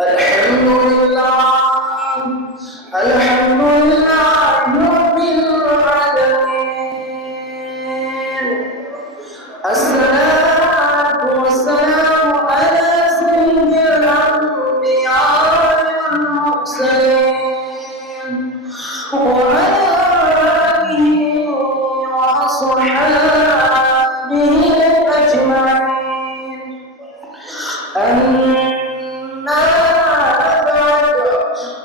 الحمد لله الحمد لله رب العالمين. الصلاة والسلام على سيد الأنبياء والمرسلين وعلى آله وأصحابه أجمعين. أما بعد،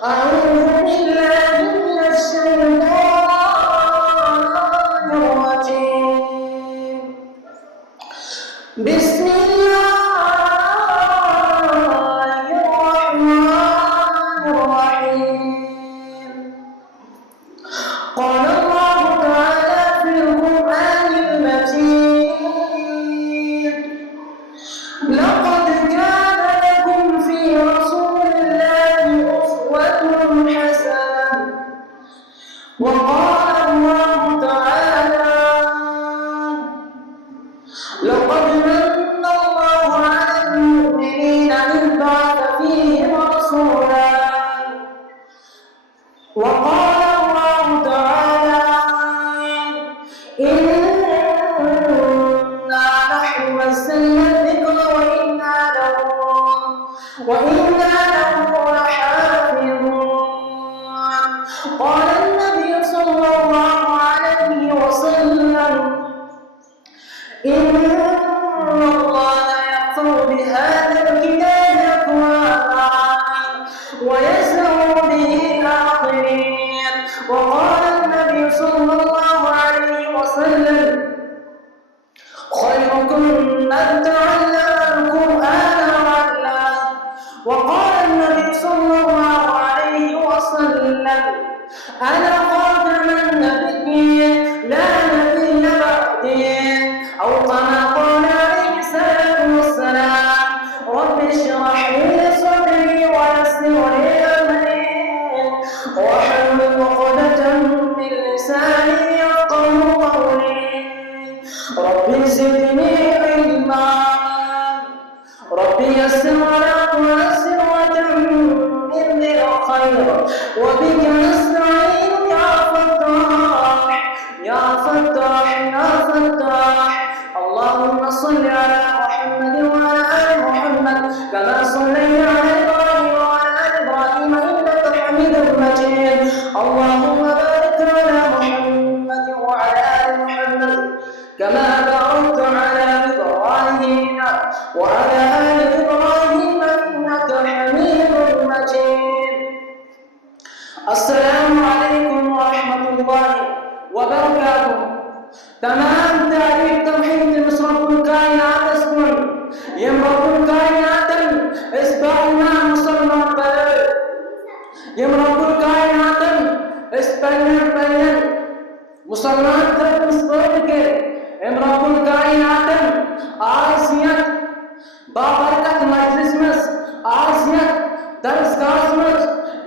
أعوذ بالله من الشيطان الرجيم. بسم الله الرحمن الرحيم. قال الله تعالى في القرآن المجيد: لقد كان لكم في رسول الله أسوة حسنة. وقال الله تعالى: لقد من الله على المؤمنين إذ بعث فيهم رسولا. وقال الله تعالى: إنا نحن نزلنا الذكر وإنا له لحافظون. قال النبي صلى الله عليه وسلم: إن الله يغفر بهذا الكتاب أقواما ويسر به آخرين. وقال النبي صلى الله عليه وسلم: خيركم من تعلم القرآن وعلمه. وقال النبي صلى الله عليه وسلم: أنا خاتم النبيين لا نبي بعدي. أو كما قال عليه الصلاة والسلام: رب اشرح لي صدري ويسر لي أمري واحلل عقدة من لساني يفقهوا قولي. رب زدني علما. رب يسر ولا تعسر وتمم لي الخير وبك نستعين يا فتاح يا فتاح يا فتاح. اللهم صل على محمد وعلى آل محمد كما صليت على إبراهيم وعلى آل إبراهيم إنك حميد مجيد. اللهم بارك على محمد وعلى آل محمد كما باركت على إبراهيم وعلى آل إبراهيم إنك حميد مجيد. السلام عليكم ورحمة الله وبركاته. تمام تعريف توحيد رب الكائنات اسم يم رب الكائنات اسبعنا مسلمان بلد يم رب الكائنات اسبعنا مسلمان تر مسلمان کے ام رب الکائنات آسیت بابرکت مجلس مس آسیت درسگاہ مس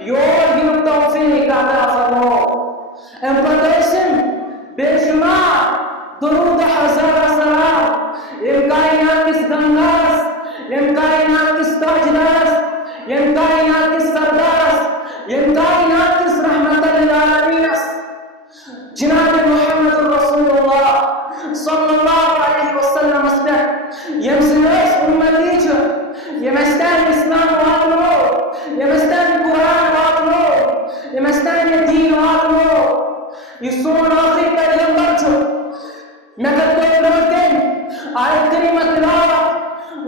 یور یم توفیق عطا فرمو. ام پتیسم بے شمار درود ہزار سلام ام کائنات کس گنگاس ام کائنات کس تاجدارس ام کائنات کس سردارس ام کائنات کس رحمت للعالمین جناب محمد رسول الله صلى الله عليه وسلم اسمه يمسلس أمتيج يمستان الإسلام وعطنه يمستان القرآن وعطنه يمستان الدين وعطنه يسون آخر كريم برجو مكتب برمتين آية كريمة تلاوة: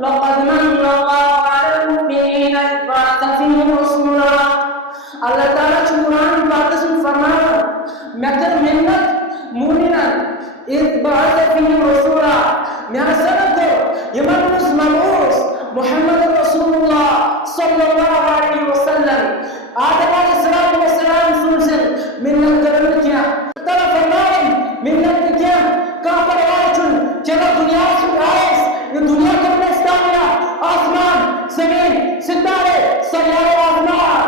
لقد من الله على المؤمنين إذ بعث فيهم رسولا. الله تعالى قرآن بعد اسم فرمانا مكتب منك مؤمنا إذ بعث فيهم رسولا. میرا سبب يمنوس منوس محمد رسول الله صلى الله عليه وسلم. آدم عليه الصلاة والسلام سلسل من الدنيا طرف النارم من الدنيا كافر واجن جنا دنیا سے آئیس یہ دنیا کرنے استعمال آسمان زمین ستارے سیارے آسمان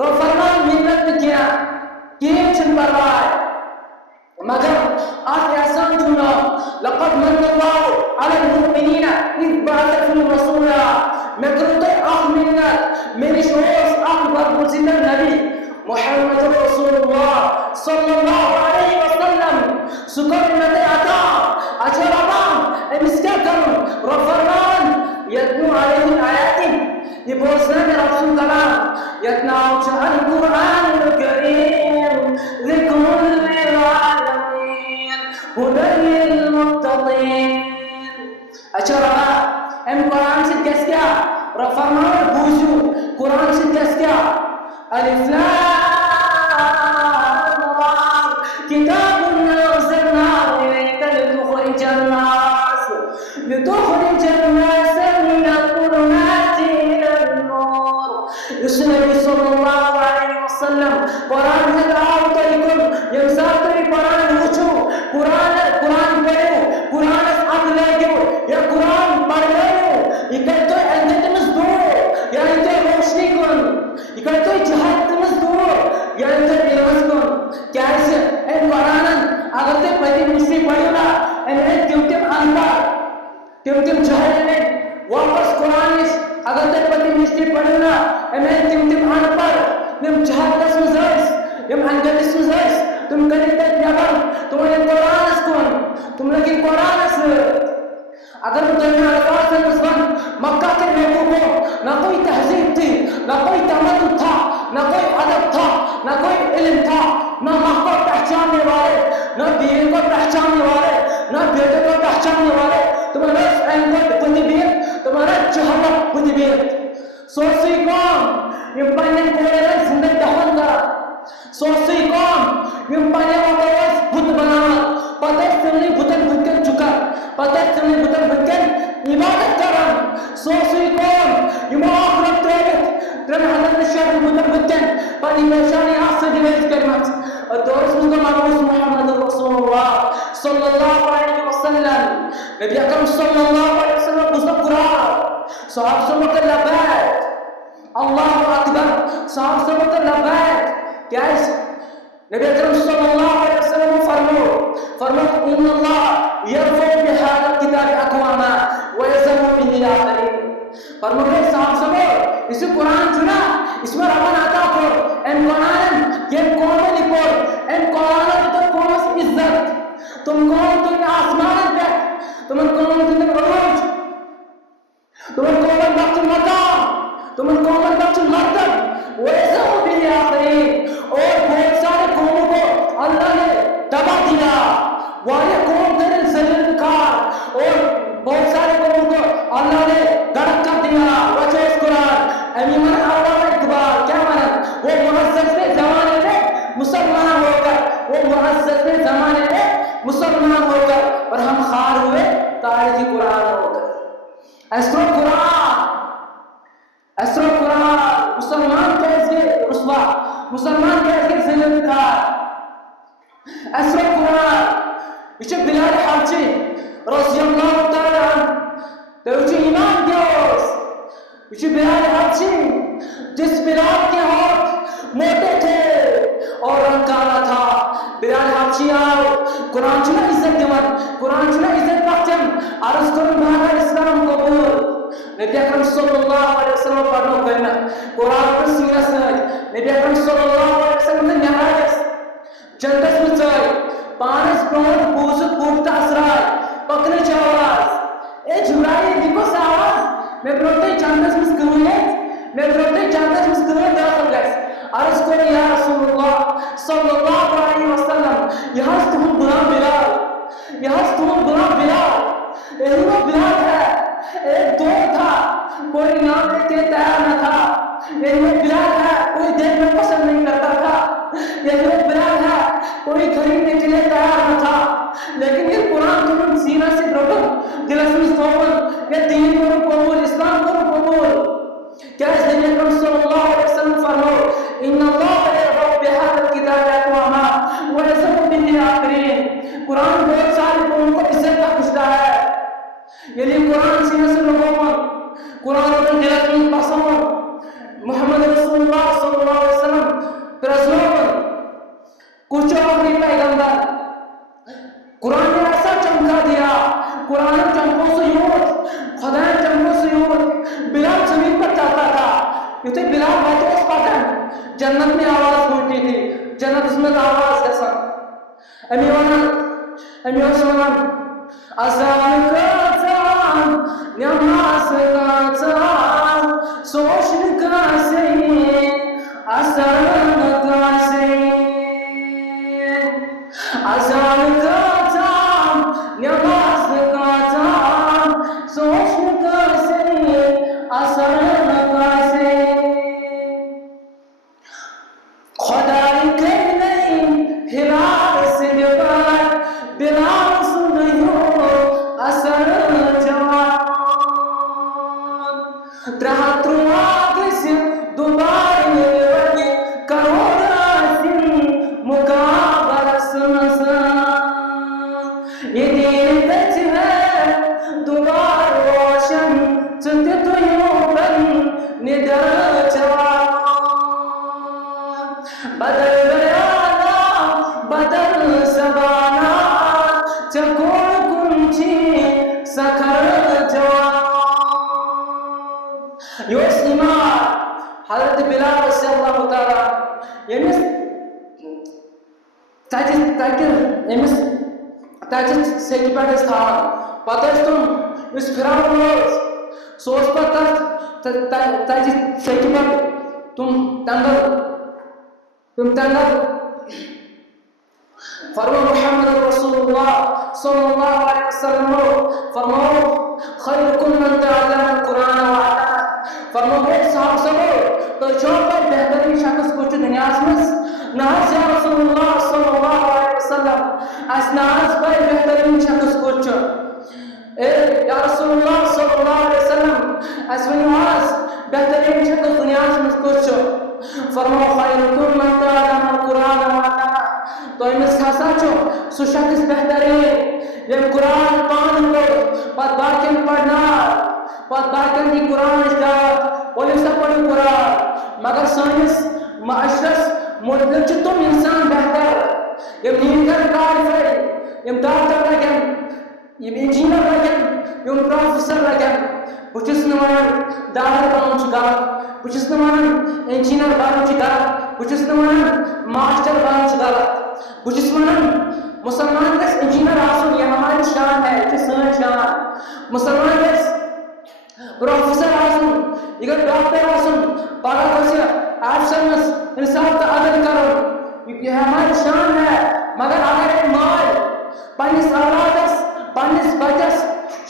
رو فرمان من الدنيا کیم چن پروائی مگر آج احسان چنا. لقد من الله على المؤمنين إذ بعث فيهم رسولا. میں کرتے آخ منت میری Zina Nabi Muhammad Rasulullah sallallahu alaihi wasallam sukar nate ata acharabam emiskakan rafaran yatnu alaihi ayatin يبوسنا رسول الله يتلو القرآن الكريم ذكر للعالمين هدى للمتقين أشرا أم قرآن سدكسكا رفعنا بوجو قرآن سدكسكا ألف لام را كتاب أنزلناه إليك لتخرج الناس من الظلمات إلى النور النبي صلى الله عليه وسلم قرآن هداه طريقكم يمسار طريق قرآن وچو قرآن پڑھو قرآن عقل یا قرآن پڑھ لو اکڑ تو اندت مزدور یا اندت روشنی کن اکڑ تو جہاد مزدور یا اندت علمز کن کیا ہے اے قرآن اگر تے پتی مجھے پڑھو نا اے تم انبار تم جہاد میں واپس قرآن اگر تے پتی مجھے پڑھو نا اے تم انبار تم جہاد دس مزرس تم انگت دس مزرس تم کرتے نبر تم قرآن کن تم لگی قرآن اگر دنیا الفاظ سے نسبت مکہ کے لوگوں کو نہ کوئی تہذیب تھی نہ کوئی تمدن تھا نہ کوئی ادب تھا نہ کوئی علم تھا نہ ماں کو پہچاننے والے نہ بیوی کو پہچاننے والے نہ بیٹے کو پہچاننے والے تمہارا اینگل بدی بیت تمہارا جہالت بدی بیت سوسی قوم یہ پہنے کوڑے زندگی دفن کرا سوسی قوم یہ پہنے وقت بدھ بنانا پتہ سمنی بدن بدن چکا پتہ سمنی بدن بدن عبادت کرا سوسی قوم یہ آخرت تریت ترن حضرت شاہ بدن بدن پانی پیشانی آسے دیویز کرمت اور دورس مزدو مرموز محمد رسول اللہ صلی اللہ علیہ وسلم نبی اکرم صلی اللہ علیہ وسلم بزرگ قرآن صحاب سمت لبیت اللہ اکبر صحاب سمت لبیت کیا ہے نبی اکرم صلی اللہ علیہ وسلم فرمو ان اللہ یرفع بهذا الكتاب اقواما ويذم به الاخرين فرمو کہ صاحب سبو اس قرآن چنا اس میں ربنا عطا کرو ان قرآن یہ قوم لکھو ان قرآن تو قوم عزت تم قوم تم آسمان پہ تم قوم تم عروج تم قوم وقت المقام تم قوم وقت المرتب ويذم به الاخرين اور بہت سارے قوموں کو اللہ نے تباہ دیا والی قوم دل ذلیل کار اور بہت سارے قوموں کو اللہ نے غرق کر دیا وجہ اس قرآن امیمان اللہ اقبال کیا مانا وہ معزز میں زمانے میں مسلمان ہو کر وہ معزز میں زمانے میں مسلمان ہو کر اور ہم خار ہوئے تاریخی قرآن ہو کر اسرو قرآن مسلمان کیسے رسوا مسلمان کیسے ذلیل کار اسرو قرآن یہ بلال حبشی رضی اللہ تعالی عنہ تو یہ ایمان دیوس یہ بلال حبشی جس بلال کے ہاتھ موٹے تھے اور رنگ کالا تھا بلال حبشی آؤ قرآن چنا عزت دیوان قرآن چنا عزت بخشن عرض کرن بہانا اسلام قبول نبی اکرم صلی اللہ علیہ وسلم پڑھنو کرنا قرآن پر سیرہ سنج نبی اکرم صلی اللہ علیہ وسلم نے نہایت جنگس میں چاہی پانس برون بوزت بوکتا اسرائی پکنے چاواز اے جھوڑائی دیکھو سا آواز میں بروتے جنگس میں سکرویت داخل گئے عرض کریں یا رسول اللہ صلی اللہ علیہ وسلم یہاں سے تمہیں غلام بلال یہی وہ بلال ہے ایک دور تھا کوئی نام دیکھنے تیار نہ تھا یہی وہ بلال ہے کوئی دیکھنا پسند نہیں کرتا تھا یہی وہ بلال ہے کوئی خریدنے کے لیے تیار نہ تھا لیکن یہ قرآن تمہیں سینہ سے رکھو دلس میں صوبن یہ دین کرو قبول اسلام کرو قبول کیا اس نبی اکرم صلی اللہ علیہ وسلم فرمو ان اللہ یرفع بهذا الكتاب اقواما ويذم به الاخرين قرآن بہت سارے قوموں کو عزت بخشتا ہے یعنی قرآن سینہ سے رکھو قرآن اپنے دلت میں پسند محمد رسول اللہ صلی اللہ علیہ وسلم رسول کچھ آخری پیغمبر قرآن نے ایسا چمکا دیا قرآن چمکوں سے یوت خدا چمکوں سے یوت بلال زمین پر چاہتا تھا یہ تو بلال بہت اس پاکن جنت میں آواز پھوٹتی تھی جنت اس میں آواز گژھان امی ونان اذان کۭژاہ نماز کۭژاہ سوچ نہٕ کٲنٛسے اثر نہٕ کٲنٛسے اذان کۭژاہ نماز کۭژاہ سوچ نہٕ کٲنٛسے اثر نہٕ کٲنٛسے خۄداے کٔرۍ ہلال سٕنٛدِ پٲٹھۍ بِلال سُنٛد ہیوٗ اثر جوان 313 گٔژھِ دُبارٕ ییٚلہِ کَرور ٲسِن مُقابلس منٛز یہِ دیٖن گژھِ دُبارٕ روشن ژٕ تہِ تُہۍ نِدر جوان بدل گیا بدل زبانہ چکوڑ کنچی سکھر جوان یوس امام حضرت بلال رضی اللہ تعالیٰ یمس تجس سیکہ پہ تھان پتہ تم اس پھراؤن سوس پتہ تجہ سیکہ پہ تم تنگل فرمو محمد رسول اللہ صلی اللہ علیہ وسلم فرمو خیرکم من تعلم القرآن وعلمه فرمو صاحب سبو تو چوپر بہترین شخص کچھ دنیا میں ناز یا رسول اللہ صلی اللہ علیہ وسلم اس ناز پر بہترین شخص کچھ یا رسول اللہ صلی اللہ علیہ وسلم اس ناز بہترین شخص دنیا میں کچھ فرمو خیرکم من تعلم القرآن وعلمه تو امس ہسا سو شخص بہترین یم قرآن پان پڑھ پت باقین پڑھنا پت باقین کی قرآن اشتاق پولیس پڑھو قرآن مگر سانس معاشرس مطلق تم انسان بہتر یم نیندر کالفائی یم ڈاکٹر لگن یم انجینئر لگن یم پروفیسر لگن بچس نوان ڈاکٹر بنن غلط بچس نوان انجینئر بنن غلط بچس نوان ماسٹر بنن غلط بچس ونان مسلمان گژھِ انجینئر آسن یہ ہماری شان ہے یہ سن شان مسلمان گژھِ پروفیسر آسن یہ گژھِ ڈاکٹر آسن پگہ گژھِ آفسر مس انصاف تو عدل کرو یہ ہماری شان ہے مگر اگر ایک ماے پنس اولادس پنس بچس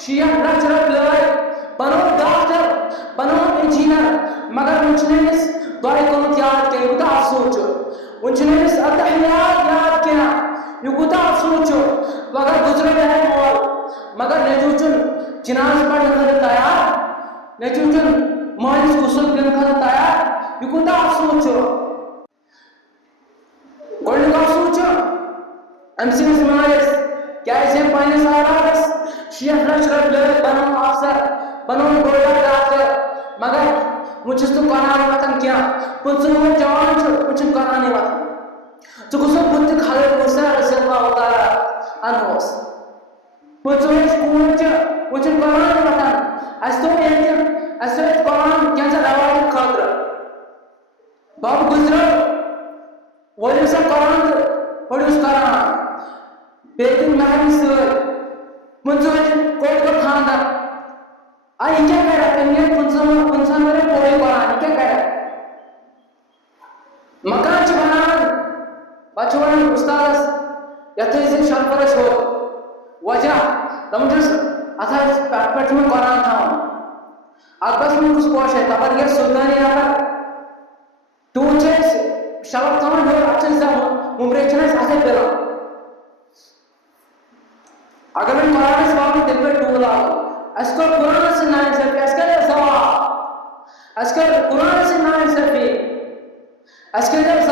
6 لچھ رۄپیہِ لٲگۍ بنو ڈاکٹر بنو انجینئر مگر وۄنۍ چھُنہٕ أمِس دۄیہِ قومُت یاد کینٛہہ یہِ کوٗتاہ افسوٗس چھُ وۄنۍ چھُنہٕ أمِس اتحیات یاد کینٛہہ یہ کوٗتاہ افسوٗس چھُ اگر گُزرو ہے مول مگر نیٚچوٗ چھُنہٕ جناز پرنہٕ خٲطرٕ تیار نیٚچوٗ چھُنہٕ مٲلِس غسل دِنہٕ خٲطرٕ تیار یہ کوٗتاہ افسوٗس چھُ گۄڈنیُک افسوٗس چھُ أمۍ سٕنٛدِس مٲلِس کیٛازِ أمۍ پنٛنِس اولادس 6 لچھ رۄپیہِ لٲگۍ بنووُن افسر بنووُن بوٚڑ ڈاکٹر مگر وۄنۍ چھُس نہٕ قرآن وۄتھان کینٛہہ 15 وُہُر جوان چھُ وۄنۍ چھُنہٕ قرآنٕے وۄتھان ژٕ گوٚژھُکھ بُتھِ خلق موسیٰ رضی اللہ تعالیٰ عنہُس 15 وُہٕرِچ کوٗر چھِ وۄنۍ چھُنہٕ قرآن وۄتھان اَسہِ تھوٚو ییٚتہِ قرآن کینٛژھن رٮ۪وایتن خٲطرٕ بب گُزریو وٲلِو سا قرآن تہٕ پٔرِوُس قرآن بیٚیہِ دِن مہرنہِ سۭتۍ 15 وُہٕرِچ کوٚٹ کوٚر خانٛدر یہِ کیٛاہ کَرِ أمۍ نِیَن 15 ؤرۍ پوٚرُے قرآن یہِ کیٛاہ کَرِ مکان چھِ بناوان پتہٕ چھِ وَنان اُستادس یتھ تھٲیزِ شرفرس ہیوٚر وجہ دپان چھُس اتھ حظ پٮ۪ٹھ چھُ مےٚ قرآن تھاوُن اتھ گژھِ مےٚ کُس پوش ہے تپٲرۍ گژھِ سُلطٲنی نفر تیوٗت چھِ أسۍ شلف تھاوان ہیوٚر اتھ چھِنہٕ زانٛہہ مُمبرے چھِنہٕ اَسہِ اَتھے پِلان اگر وۄنۍ قرآنس واتو تیٚلہِ پٮ۪ٹھ ٹوٗل لاگو اَسہِ کوٚر قرآنس سۭتۍ نااِنصٲفی اَسہِ کَرے ثواب اَسہِ کٔر قرآنس سۭتۍ نااِنصٲفی اَسہِ کٔرۍ